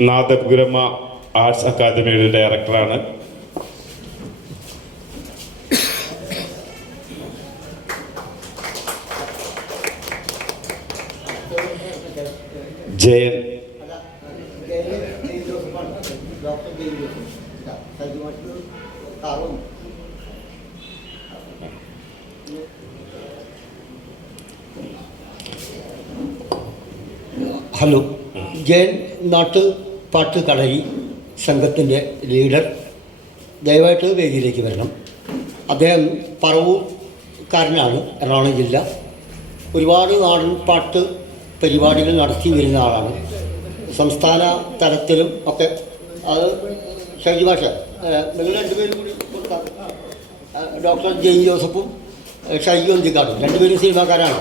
നാദപുരമ arts അക്കാദമിയുടെ ഡയറക്ടറാണ്. Jayan. Hello. Jayan നാട്ട് പാട്ട് കളരി സംഘത്തിന്റെ ലീഡർ ദയവായിട്ട് വേദിയിലേക്ക് വരണം. അദ്ദേഹം പറവൂർക്കാരനാണ് എറണാകുളം ജില്ല. ഒരുപാട് നാടൻ പാട്ട് പരിപാടികൾ നടത്തി വരുന്ന ആളാണ്. സംസ്ഥാന തലത്തിലും ഒക്കെ അത് ഷൈജി ഭാഷ നിങ്ങൾ രണ്ടുപേരും കൂടി ഡോക്ടർ ജെയിൻ ജോസഫും ഷൈജി ഒന്തിക്കാടും രണ്ടുപേരും സിനിമാക്കാരാണ്.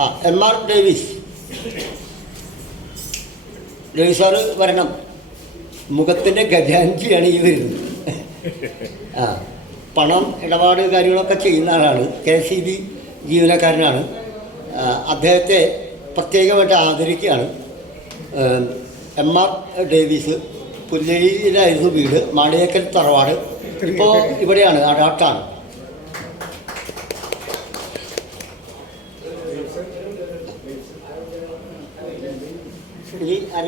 ആ M R Davis. Davis sir വരണം. മുഖത്തിന്റെ ഗജാഞ്ചിയാണ് ഈ വരുന്നത്. ആ പണം ഇടപാട് കാര്യങ്ങളൊക്കെ ചെയ്യുന്ന ആളാണ്. കെ സി ബി ജീവനക്കാരനാണ്. അദ്ദേഹത്തെ പ്രത്യേകമായിട്ട് ആദരിക്കുകയാണ്. എം ആർ ഡേവിസ് പുല്ലേരിയിലായിരുന്നു വീട്. മാളിയേക്കൽ തറവാട്. ഇപ്പോൾ ഇവിടെയാണ് അടാട്ടാണ്. he, I mean,